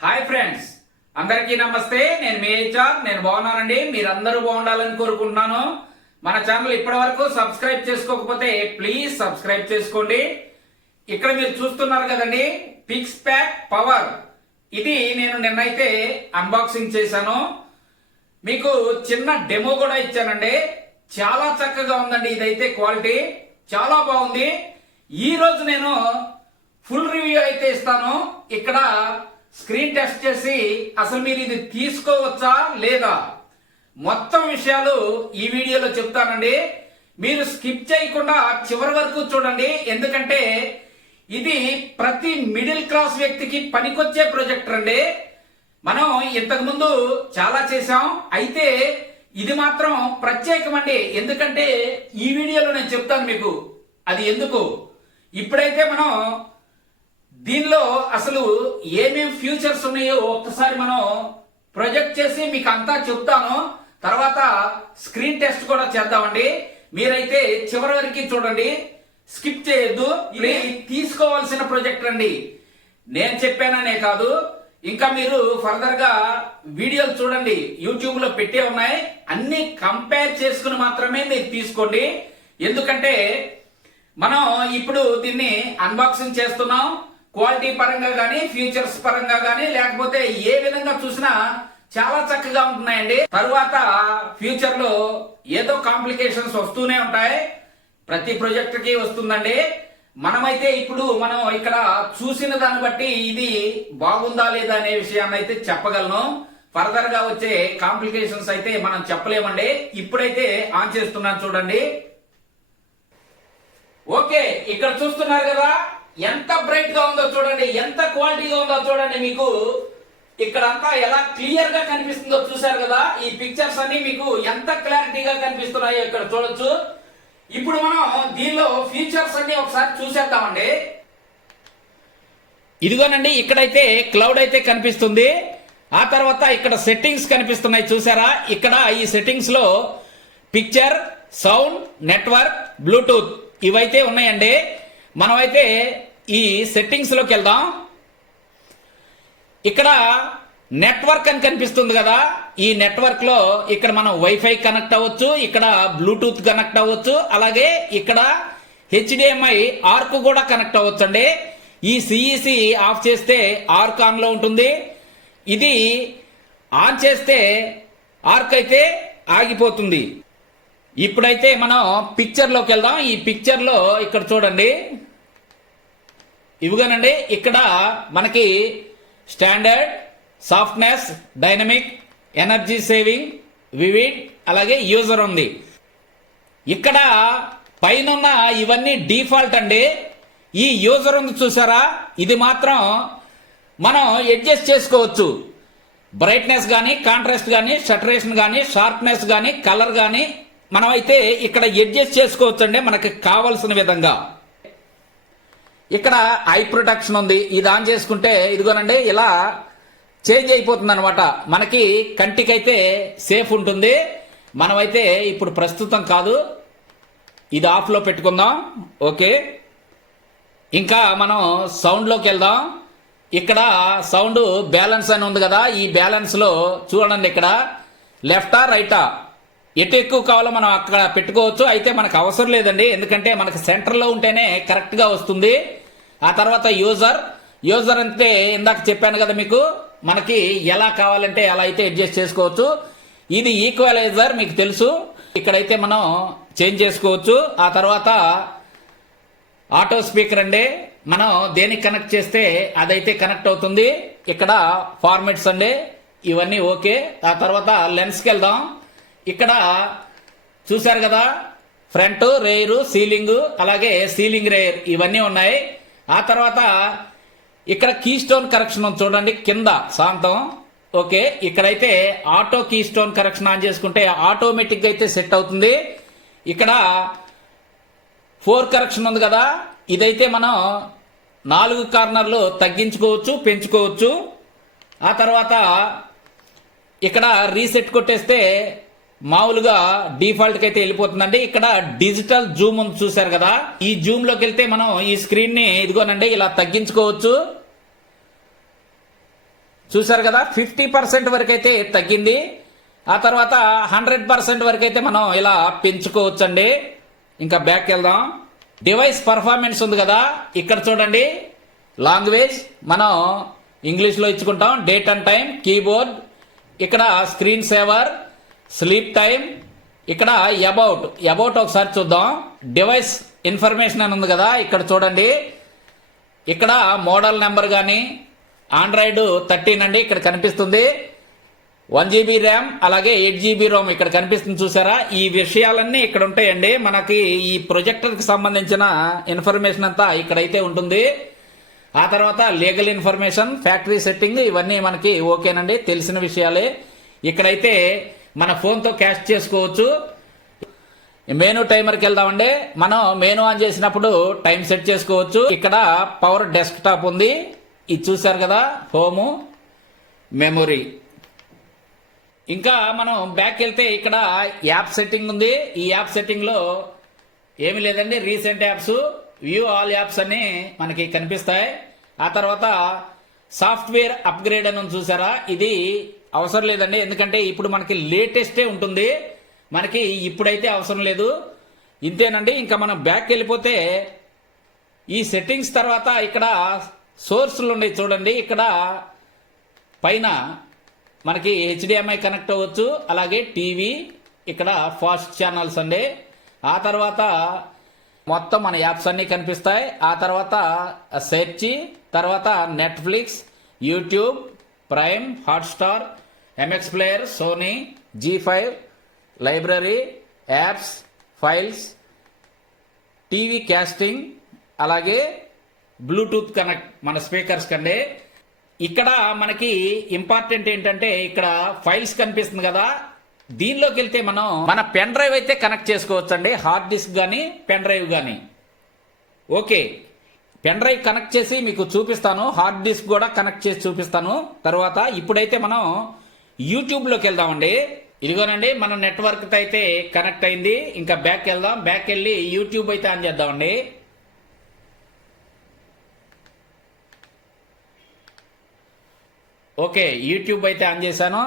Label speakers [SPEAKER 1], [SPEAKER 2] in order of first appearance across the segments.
[SPEAKER 1] Hi friends అందరికీ నమస్తే. నేను మీ హెచ్ఆర్. నేను బాగున్నానండి. మీరందరూ బాగుండాలని కోరుకుంటున్నాను. మన ఛానల్ ఇప్పటి వరకు సబ్స్క్రైబ్ చేసుకోకపోతే ప్లీజ్ సబ్స్క్రైబ్ చేసుకోండి. ఇక్కడ మీరు చూస్తున్నారు కదండి పిక్స్ ప్యాక్ పవర్ ఇది నేను నిన్నైతే అన్బాక్సింగ్ చేశాను. మీకు చిన్న డెమో కూడా ఇచ్చానండి. చాలా చక్కగా ఉందండి ఇదైతే క్వాలిటీ చాలా బాగుంది. ఈ రోజు నేను ఫుల్ రివ్యూ అయితే ఇస్తాను. ఇక్కడ స్క్రీన్ టెస్ట్ చేసి అసలు మీరు ఇది తీసుకోవచ్చా లేదా? మొత్తం విషయాలు ఈ వీడియోలో చెప్తానండి. మీరు స్కిప్ చేయకుండా చివరి వరకు చూడండి. ఎందుకంటే ఇది ప్రతి మిడిల్ క్లాస్ వ్యక్తికి పనికొచ్చే ప్రొజెక్టర్ అండి. మనం ఇంతకుముందు చాలా చేశాం. అయితే ఇది మాత్రం ప్రత్యేకమండి. ఎందుకంటే ఈ వీడియోలో నేను చెప్తాను మీకు. అది ఎందుకు? ఇప్పుడైతే మనం దీనిలో అసలు ఏమేం ఫ్యూచర్స్ ఉన్నాయో ఒక్కసారి మనం ప్రొజెక్ట్ చేసి మీకు అంతా చెప్తాను. తర్వాత స్క్రీన్ టెస్ట్ కూడా చేద్దామండి. మీరైతే చివరి వరకు చూడండి. స్కిప్ చేయొద్దు. ఇది. తీసుకోవాల్సిన ప్రొజెక్ట్ అండి నేను చెప్పాననే కాదు. ఇంకా మీరు ఫర్దర్గా వీడియోలు చూడండి. యూట్యూబ్లో పెట్టే ఉన్నాయి. అన్ని కంపేర్ చేసుకుని మాత్రమే మీరు తీసుకోండి. ఎందుకంటే మనం ఇప్పుడు దీన్ని అన్బాక్సింగ్ చేస్తున్నాం. క్వాలిటీ పరంగా కానీ ఫ్యూచర్స్ పరంగా కానీ లేకపోతే ఏ విధంగా చూసినా చాలా చక్కగా ఉంటున్నాయండి. తరువాత ఫ్యూచర్లో ఏదో కాంప్లికేషన్స్ వస్తూనే ఉంటాయి. ప్రతి ప్రాజెక్ట్కి వస్తుందండి. మనమైతే ఇప్పుడు మనం ఇక్కడ చూసిన దాన్ని బట్టి ఇది బాగుందా లేదా అనే విషయాన్ని అయితే చెప్పగలను. ఫర్దర్గా వచ్చే కాంప్లికేషన్స్ అయితే మనం చెప్పలేమండి. ఇప్పుడైతే ఆన్ చేస్తున్నాను చూడండి. ఓకే ఇక్కడ చూస్తున్నారు కదా. ఎంత బ్రైట్గా ఉందో చూడండి ఎంత క్వాలిటీగా ఉందో చూడండి మీకు. ఇక్కడ అంతా ఎలా క్లియర్గా కనిపిస్తుందో చూశారు కదా? ఈ పిక్చర్స్ అన్ని మీకు ఎంత క్లారిటీగా కనిపిస్తున్నాయో ఇక్కడ చూడొచ్చు. ఇప్పుడు మనం దీనిలో ఫీచర్స్ అన్ని ఒకసారి చూసేద్దామండి. ఇదిగోనండి ఇక్కడైతే క్లౌడ్ అయితే కనిపిస్తుంది. ఆ తర్వాత ఇక్కడ సెట్టింగ్స్ కనిపిస్తున్నాయి చూసారా ఇక్కడ ఈ సెట్టింగ్స్లో పిక్చర్ సౌండ్ నెట్వర్క్ బ్లూటూత్ ఇవైతే ఉన్నాయండి. మనమైతే ఈ సెట్టింగ్స్లోకి వెళ్దాం. ఇక్కడ నెట్వర్క్ అని కనిపిస్తుంది కదా ఈ నెట్వర్క్లో ఇక్కడ మనం వైఫై కనెక్ట్ అవ్వచ్చు ఇక్కడ బ్లూటూత్ కనెక్ట్ అవ్వచ్చు అలాగే ఇక్కడ హెచ్డిఎంఐ ఆర్క్ కూడా కనెక్ట్ అవ్వచ్చు అండి ఈ సిఈసి ఆఫ్ చేస్తే ఆర్క్ ఆన్లో ఉంటుంది. ఇది ఆన్ చేస్తే ఆర్క్ అయితే ఆగిపోతుంది. ఇప్పుడైతే మనం పిక్చర్లోకి వెళ్దాం. ఈ పిక్చర్లో ఇక్కడ చూడండి. ఇవిగానండి ఇక్కడ మనకి standard softness dynamic energy saving vivid అలాగే యూజర్ ఉంది. ఇక్కడ పైన ఇవన్నీ డిఫాల్ట్ అండి. ఈ యూజర్ ఉంది చూసారా? ఇది మాత్రం మనం అడ్జస్ట్ చేసుకోవచ్చు. బ్రైట్నెస్ కానీ కాంట్రాస్ట్ కానీ షటరేషన్ కానీ షార్ప్నెస్ కానీ కలర్ కానీ మనమైతే ఇక్కడ అడ్జస్ట్ చేసుకోవచ్చు అండి మనకి కావలసిన విధంగా. ఇక్కడ ఐ ప్రొటెక్షన్ ఉంది. ఇది ఆన్ చేసుకుంటే ఇదిగోనండి ఇలా చేంజ్ అయిపోతుంది అనమాట మనకి కంటికైతే సేఫ్ ఉంటుంది. మనమైతే ఇప్పుడు ప్రస్తుతం కాదు. ఇది ఆఫ్లో పెట్టుకుందాం. ఓకే. ఇంకా మనం సౌండ్లోకి వెళ్దాం. ఇక్కడ సౌండ్ బ్యాలెన్స్ అని ఉంది కదా. ఈ బ్యాలెన్స్లో చూడండి ఇక్కడ. లెఫ్టా రైటా? ఎటు ఎక్కువ కావాలో మనం అక్కడ పెట్టుకోవచ్చు. అయితే మనకు అవసరం లేదండి. ఎందుకంటే మనకు సెంటర్లో ఉంటేనే కరెక్ట్గా వస్తుంది. ఆ తర్వాత యూజర్ యూజర్ అంటే ఇందాక చెప్పాను కదా మీకు మనకి ఎలా కావాలంటే అలా అయితే అడ్జస్ట్ చేసుకోవచ్చు. ఇది ఈక్వలైజర్ మీకు తెలుసు. ఇక్కడైతే మనం చేంజ్ చేసుకోవచ్చు. ఆ తర్వాత ఆటో స్పీకర్ అండి. మనం దేనికి కనెక్ట్ చేస్తే అదైతే కనెక్ట్ అవుతుంది. ఇక్కడ ఫార్మెట్స్ అండి. ఇవన్నీ ఓకే ఆ తర్వాత లెన్స్కి వెళ్దాం. ఇక్కడ చూశారు కదా ఫ్రంట్ రేయరు సీలింగ్ అలాగే సీలింగ్ రేయర్ ఇవన్నీ ఉన్నాయి. ఆ తర్వాత ఇక్కడ కీ స్టోన్ కరెక్షన్ ఉంది చూడండి కింద శాంతం ఓకే ఇక్కడైతే auto keystone correction on చేసుకుంటే ఆటోమేటిక్గా అయితే సెట్ అవుతుంది. ఇక్కడ ఫోర్ కరెక్షన్ ఉంది కదా ఇదైతే మనం నాలుగు కార్నర్లు తగ్గించుకోవచ్చు పెంచుకోవచ్చు. ఆ తర్వాత ఇక్కడ రీసెట్ కొట్టేస్తే మామూలుగా డిఫాల్ట్ అయితే వెళ్ళిపోతుందండి. ఇక్కడ డిజిటల్ జూమ్ ఉంది చూసారు కదా. ఈ జూమ్లోకి వెళ్తే మనం ఈ స్క్రీన్ని ఇదిగోనండి ఇలా తగ్గించుకోవచ్చు. చూసారు కదా ఫిఫ్టీ పర్సెంట్ వరకు అయితే తగ్గింది. ఆ తర్వాత హండ్రెడ్ పర్సెంట్ వరకు అయితే మనం ఇలా పెంచుకోవచ్చండి. ఇంకా బ్యాక్ వెళ్దాం. డివైస్ పర్ఫార్మెన్స్ ఉంది కదా ఇక్కడ చూడండి. లాంగ్వేజ్ మనం ఇంగ్లీష్లో ఇచ్చుకుంటాం. Date and time keyboard. ఇక్కడ స్క్రీన్ సేవర్. Sleep time. ఇక్కడ అబౌట్ అబౌట్ ఒకసారి చూద్దాం. డివైస్ ఇన్ఫర్మేషన్ అని ఉంది కదా ఇక్కడ చూడండి. ఇక్కడ మోడల్ నెంబర్ కానీ ఆండ్రాయిడ్ థర్టీన్ అండి ఇక్కడ కనిపిస్తుంది. వన్ జీబీ ర్యామ్ అలాగే ఎయిట్ జీబీ రోమ్ ఇక్కడ కనిపిస్తుంది చూసారా? ఈ విషయాలన్నీ ఇక్కడ ఉంటాయండి. మనకి ఈ ప్రొజెక్టర్కి సంబంధించిన ఇన్ఫర్మేషన్ అంతా ఇక్కడైతే ఉంటుంది. ఆ తర్వాత లీగల్ ఇన్ఫర్మేషన్ ఫ్యాక్టరీ సెట్టింగ్ ఇవన్నీ మనకి ఓకేనండి తెలిసిన విషయాలే. ఇక్కడైతే మన ఫోన్తో క్యాష్ చేసుకోవచ్చు. మెనూ టైమర్కి వెళ్దామండి. మనం మెనూ ఆన్ చేసినప్పుడు టైం సెట్ చేసుకోవచ్చు. ఇక్కడ పవర్ డెస్క్ టాప్ ఉంది. ఇది చూసారు కదా హోము మెమొరీ ఇంకా మనం బ్యాక్ వెళ్తే ఇక్కడ యాప్ సెట్టింగ్ ఉంది. ఈ యాప్ సెట్టింగ్లో ఏమి లేదండి recent apps view all apps అని మనకి కనిపిస్తాయి. ఆ తర్వాత సాఫ్ట్వేర్ అప్గ్రేడ్ అని చూసారా? ఇది అవసరం లేదండి. ఎందుకంటే ఇప్పుడు మనకి లేటెస్టే ఉంటుంది. మనకి ఇప్పుడైతే అవసరం లేదు. ఇంతేనండి. ఇంకా మనం బ్యాక్ వెళ్ళిపోతే ఈ సెట్టింగ్స్ తర్వాత ఇక్కడ సోర్సులు ఉన్నాయి చూడండి. ఇక్కడ పైన మనకి హెచ్డిఎంఐ కనెక్ట్ అవ్వచ్చు. అలాగే టీవీ ఇక్కడ ఫాస్ట్ ఛానల్స్ అండి. ఆ తర్వాత మొత్తం మన యాప్స్ అన్నీ కనిపిస్తాయి. ఆ తర్వాత సెర్చ్ తర్వాత Netflix YouTube Prime Hotstar MX player Sony Zee five library apps files TV casting అలాగే బ్లూటూత్ కనెక్ట్ మన స్పీకర్స్ కండి. ఇక్కడ మనకి ఇంపార్టెంట్ ఏంటంటే ఇక్కడ ఫైల్స్ కనిపిస్తుంది కదా. దీనిలోకి వెళ్తే మనం మన పెన్ డ్రైవ్ అయితే కనెక్ట్ చేసుకోవచ్చు అండి హార్డ్ డిస్క్ కానీ పెన్ డ్రైవ్ కానీ ఓకే పెన్ డ్రైవ్ కనెక్ట్ చేసి మీకు చూపిస్తాను. హార్డ్ డిస్క్ కూడా కనెక్ట్ చేసి చూపిస్తాను. తర్వాత ఇప్పుడైతే మనం యూట్యూబ్లోకి వెళ్దామండి. ఇదిగోనండి మన నెట్వర్క్ అయితే కనెక్ట్ అయింది. ఇంకా బ్యాక్ వెళ్దాం. బ్యాక్ వెళ్ళి యూట్యూబ్ అయితే ఆన్ చేద్దామండి. ఓకే యూట్యూబ్ అయితే ఆన్ చేశాను.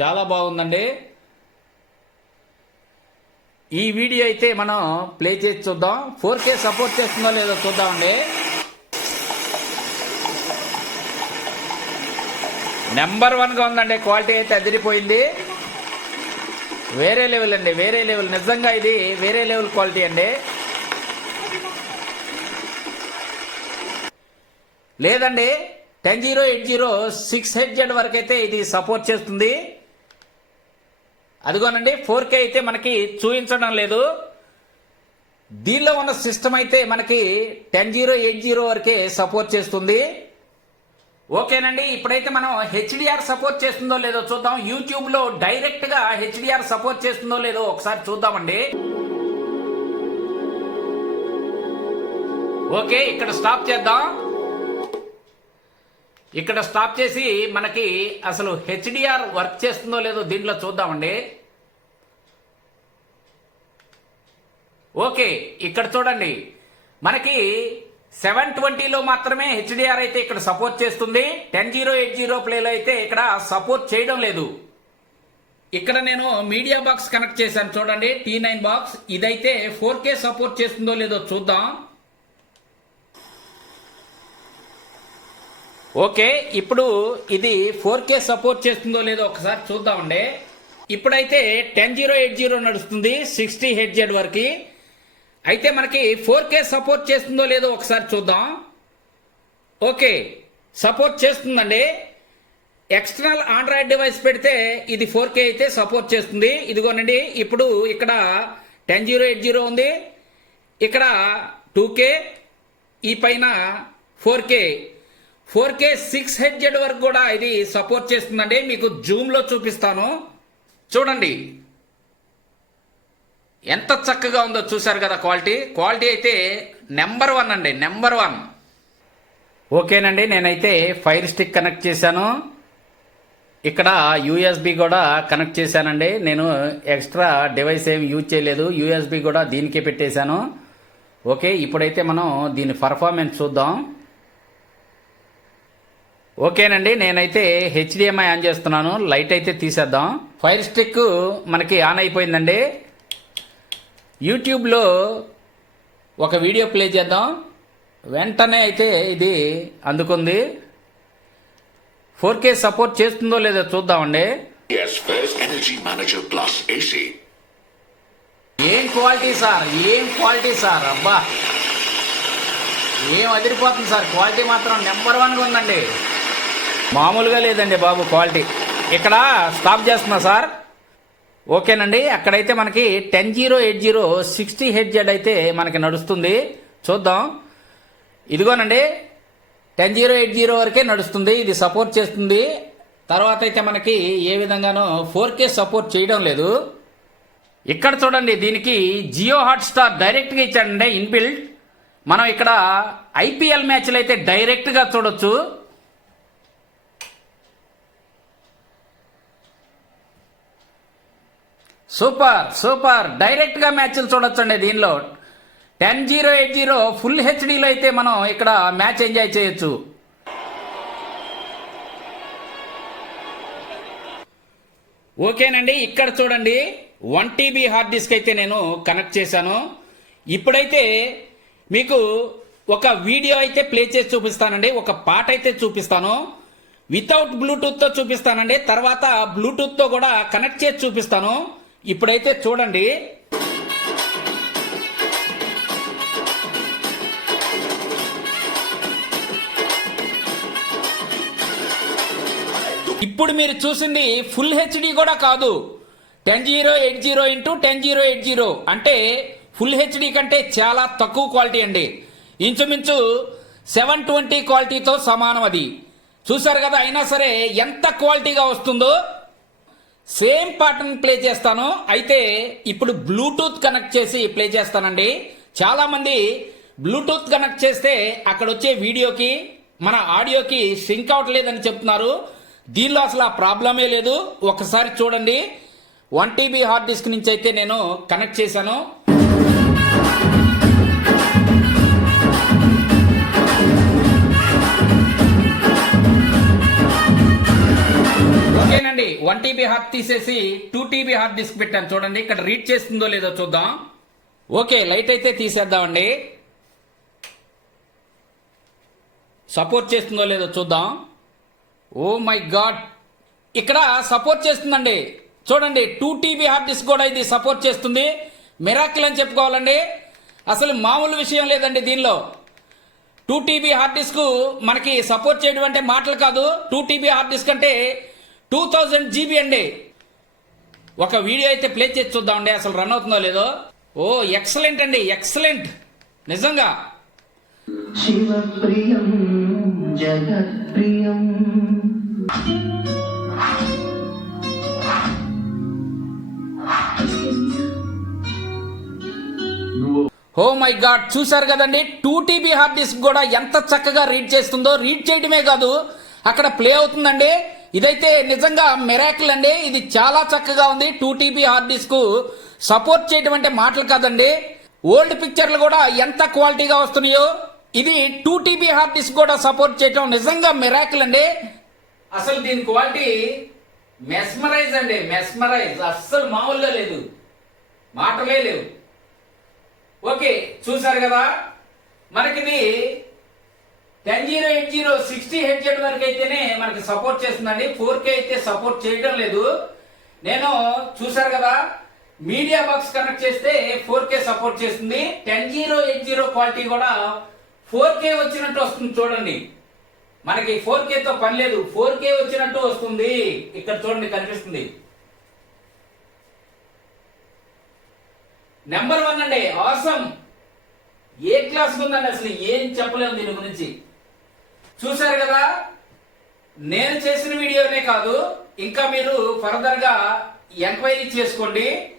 [SPEAKER 1] చాలా బాగుందండి. ఈ వీడియో అయితే మనం ప్లే చేసి చూద్దాం. ఫోర్ కే సపోర్ట్ చేస్తుందో లేదో చూద్దామండి. నెంబర్ వన్గా ఉందండి క్వాలిటీ అయితే అదిరిపోయింది. వేరే లెవెల్ అండి వేరే లెవెల్. నిజంగా ఇది వేరే లెవెల్ క్వాలిటీ అండి. లేదండి ten zero eight zero six hedged వరకు అయితే ఇది సపోర్ట్ చేస్తుంది. అదిగోనండి ఫోర్ కే అయితే మనకి చూపించడం లేదు. దీనిలో ఉన్న సిస్టమ్ అయితే మనకి టెన్ జీరో ఎయిట్ జీరో వరకే సపోర్ట్ చేస్తుంది. ఓకేనండి ఇప్పుడైతే మనం హెచ్డిఆర్ సపోర్ట్ చేస్తుందో లేదో చూద్దాం. యూట్యూబ్లో డైరెక్ట్గా హెచ్డిఆర్ సపోర్ట్ చేస్తుందో లేదో ఒకసారి చూద్దామండి. ఓకే ఇక్కడ స్టాప్ చేద్దాం. ఇక్కడ స్టాప్ చేసి మనకి అసలు హెచ్డిఆర్ వర్క్ చేస్తుందో లేదో దీంట్లో చూద్దామండి. ఓకే ఇక్కడ చూడండి. మనకి సెవెన్ ట్వంటీలో మాత్రమే హెచ్డిఆర్ అయితే ఇక్కడ సపోర్ట్ చేస్తుంది. టెన్ జీరో ఎయిట్ జీరో ప్లేలో అయితే ఇక్కడ సపోర్ట్ చేయడం లేదు. ఇక్కడ నేను మీడియా బాక్స్ కనెక్ట్ చేశాను చూడండి. T nine box. ఇదైతే ఫోర్ కే సపోర్ట్ చేస్తుందో లేదో చూద్దాం. ఓకే ఇప్పుడు ఇది ఫోర్ కే సపోర్ట్ చేస్తుందో లేదో ఒకసారి చూద్దామండి. ఇప్పుడైతే టెన్ జీరో ఎయిట్ జీరో నడుస్తుంది. సిక్స్టీ హెడ్జెడ్ వరకు. అయితే మనకి ఫోర్ కే సపోర్ట్ చేస్తుందో లేదో ఒకసారి చూద్దాం. ఓకే సపోర్ట్ చేస్తుందండి. ఎక్స్టర్నల్ ఆండ్రాయిడ్ డివైస్ పెడితే ఇది ఫోర్ కే అయితే సపోర్ట్ చేస్తుంది. ఇదిగోనండి ఇప్పుడు ఇక్కడ టెన్ జీరో ఎయిట్ జీరో ఉంది. ఇక్కడ టూ కే ఈ పైన four K. Four K six H Z వరకు కూడా ఇది సపోర్ట్ చేస్తుందండి. మీకు జూమ్లో చూపిస్తాను. చూడండి. ఎంత చక్కగా ఉందో చూశారు కదా క్వాలిటీ. క్వాలిటీ అయితే నెంబర్ వన్ అండి నెంబర్ వన్. ఓకేనండి నేనైతే ఫైర్ స్టిక్ కనెక్ట్ చేశాను. ఇక్కడ యూఎస్బి కూడా కనెక్ట్ చేశానండి. నేను ఎక్స్ట్రా డివైస్ ఏమి యూజ్ చేయలేదు. యూఎస్బి కూడా దీనికే పెట్టేశాను. ఓకే ఇప్పుడైతే మనం దీని పర్ఫార్మెన్స్ చూద్దాం. ఓకేనండి నేనైతే హెచ్డిఎంఐ ఆన్ చేస్తున్నాను. లైట్ అయితే తీసేద్దాం. ఫైర్ స్టిక్ మనకి ఆన్ అయిపోయిందండి. యూట్యూబ్లో ఒక వీడియో ప్లే చేద్దాం. వెంటనే అయితే ఇది అందుకుంది. ఫోర్ కే సపోర్ట్ చేస్తుందో లేదో చూద్దామండి.
[SPEAKER 2] Yes, first Energy Manager Plus AC.
[SPEAKER 1] ఏం క్వాలిటీ సార్? ఏం క్వాలిటీ సార్? అబ్బా! ఏం అదిరిపోతుంది సార్? క్వాలిటీ మాత్రం నెంబర్ వన్గా ఉందండి. మామూలుగా లేదండి బాబు క్వాలిటీ. ఇక్కడ స్టాప్ చేస్తున్నా సార్. ఓకేనండి అక్కడైతే మనకి ten zero eight zero sixty H Z అయితే మనకి నడుస్తుంది. చూద్దాం. ఇదిగోనండి టెన్ జీరో ఎయిట్ జీరో వరకే నడుస్తుంది ఇది సపోర్ట్ చేస్తుంది. తర్వాత అయితే మనకి ఏ విధంగానో ఫోర్ కే సపోర్ట్ చేయడం లేదు. ఇక్కడ చూడండి దీనికి జియో హాట్ స్టార్ డైరెక్ట్గా ఇచ్చాడండి ఇన్బిల్డ్. మనం ఇక్కడ ఐపీఎల్ మ్యాచ్లు అయితే డైరెక్ట్గా చూడొచ్చు. Super super. డైరెక్ట్గా మ్యాచ్లు చూడొచ్చండి దీనిలో. Ten zero eight zero full హెచ్డీలో అయితే మనం ఇక్కడ మ్యాచ్ ఎంజాయ్ చేయొచ్చు. ఓకేనండి ఇక్కడ చూడండి. వన్ టీబీ హార్డ్ డిస్క్ అయితే నేను కనెక్ట్ చేశాను. ఇప్పుడైతే మీకు ఒక వీడియో అయితే ప్లే చేసి చూపిస్తానండి. ఒక పాట అయితే చూపిస్తాను. వితౌట్ బ్లూటూత్తో చూపిస్తానండి. తర్వాత బ్లూటూత్తో కూడా కనెక్ట్ చేసి చూపిస్తాను. ఇప్పుడైతే చూడండి. ఇప్పుడు మీరు చూసింది ఫుల్ హెచ్డి కూడా కాదు. Ten zero eight zero into ten zero eight zero అంటే ఫుల్ హెచ్డి కంటే చాలా తక్కువ క్వాలిటీ అండి. ఇంచుమించు సెవెన్ ట్వంటీ క్వాలిటీతో సమానం అది. చూసారు కదా అయినా సరే ఎంత క్వాలిటీగా వస్తుందో సేమ్ పాటర్న్ ప్లే చేస్తాను. అయితే ఇప్పుడు బ్లూటూత్ కనెక్ట్ చేసి ప్లే చేస్తానండి. చాలా మంది బ్లూటూత్ కనెక్ట్ చేస్తే అక్కడ వచ్చే వీడియోకి మన ఆడియోకి సింక్ అవ్వట్లేదని చెప్తున్నారు. దీనిలో అసలు ఆ ప్రాబ్లమే లేదు. ఒకసారి చూడండి. వన్ టీబీ హార్డ్ డిస్క్ నుంచి అయితే నేను కనెక్ట్ చేశాను. వన్ టీబీ హార్డ్ తీసేసి టూ టీబీ హార్డ్ డిస్క్ పెట్టాను. చూడండి ఇక్కడ రీడ్ చేస్తుందో లేదో చూద్దాం. ఓకే లైట్ అయితే తీసేద్దామండి. సపోర్ట్ చేస్తుందో లేదో చూద్దాం. Oh my god. ఇక్కడ సపోర్ట్ చేస్తుందండి. చూడండి టూ టీబీ హార్డ్ డిస్క్ కూడా ఇది సపోర్ట్ చేస్తుంది. మిరాకిల్ అని చెప్పుకోవాలండి. అసలు మామూలు విషయం లేదండి దీనిలో. టూ టీబీ హార్డ్ డిస్క్ మనకి సపోర్ట్ చేయడం అంటే మాటలు కాదు. టూ టీబీ హార్డ్ డిస్క్ అంటే టూ థౌజండ్ జీబీ అండి. ఒక వీడియో అయితే ప్లే చేసి చూద్దామండి. అసలు రన్ అవుతుందో లేదో? ఓ ఎక్సలెంట్ అండి. ఎక్సలెంట్. నిజంగా. ఓ మై గాడ్ చూశారు కదండి? టూ టీబీ హార్డ్ డిస్క్ కూడా ఎంత చక్కగా రీడ్ చేస్తుందో? రీడ్ చేయడమే కాదు అక్కడ ప్లే అవుతుందండి. ఇదైతే నిజంగా మెరాకిల్ అండి. ఇది చాలా చక్కగా ఉంది. Two TB hard disk support చేయటం అంటే మాటలు కాదండి. ఓల్డ్ పిక్చర్లు కూడా ఎంత క్వాలిటీగా వస్తున్నాయో ఇది టూ టీబీ హార్డ్ డిస్క్ కూడా సపోర్ట్ చేయటం నిజంగా మెరాకిల్ అండి. అసలు దీని క్వాలిటీ మెస్మరైజ్ అండి. మెస్మరైజ్ అస్సలు మామూలుగా లేదు. మాటలే లేవు. ఓకే చూసారు కదా? మనకిది ten zero eight zero sixty H Z వరకు అయితేనే మనకి సపోర్ట్ చేస్తుందండి. ఫోర్ కే అయితే సపోర్ట్ చేయడం లేదు. నేను చూసారు కదా మీడియా బాక్స్ కనెక్ట్ చేస్తే ఫోర్ కే సపోర్ట్ చేస్తుంది. Ten zero eight zero quality కూడా ఫోర్ కే వచ్చినట్టు వస్తుంది చూడండి. మనకి ఫోర్ కేతో పని లేదు. ఫోర్ కే వచ్చినట్టు వస్తుంది. ఇక్కడ చూడండి కనిపిస్తుంది. నెంబర్ వన్ అండి ఆసం ఏ క్లాస్ ఉందండి అసలు? ఏం చెప్పలేము దీని గురించి. చూశారు కదా? నేను చేసిన వీడియోనే కాదు ఇంకా మీరు ఫర్దర్గా ఎంక్వైరీ చేసుకోండి.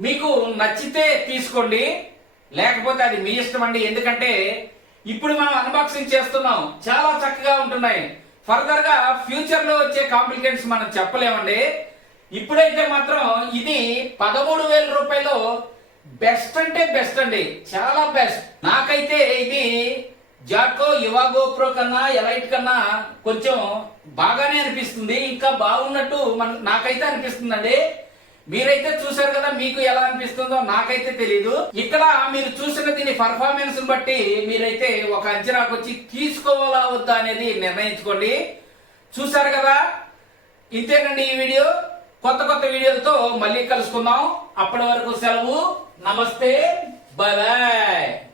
[SPEAKER 1] మీకు నచ్చితే తీసుకోండి. లేకపోతే అది మీ ఇష్టం అండి. ఎందుకంటే ఇప్పుడు మనం అన్బాక్సింగ్ చేస్తున్నాం. చాలా చక్కగా ఉంటున్నాయి. ఫర్దర్గా ఫ్యూచర్లో వచ్చే కాంప్లికెంట్స్ మనం చెప్పలేమండి. ఇప్పుడైతే మాత్రం ఇది పదమూడు వేల రూపాయలు బెస్ట్ అంటే బెస్ట్ అండి. చాలా బెస్ట్. నాకైతే ఇది జాకో యువా గోప్రో కన్నా ఎలైట్ కన్నా కొంచెం బాగానే అనిపిస్తుంది. ఇంకా బాగున్నట్టు మన నాకైతే అనిపిస్తుందండి. మీరైతే చూసారు కదా మీకు ఎలా అనిపిస్తుందో నాకైతే తెలీదు. ఇక్కడ మీరు చూసిన దీని పర్ఫార్మెన్స్ బట్టి మీరైతే ఒక అంచనాకు వచ్చి తీసుకోవాలా వద్దా అనేది నిర్ణయించుకోండి. చూసారు కదా? ఇంతేనండి ఈ వీడియో. కొత్త కొత్త వీడియోలతో మళ్ళీ కలుసుకుందాం. అప్పటి వరకు సెలవు. నమస్తే. బాయ్.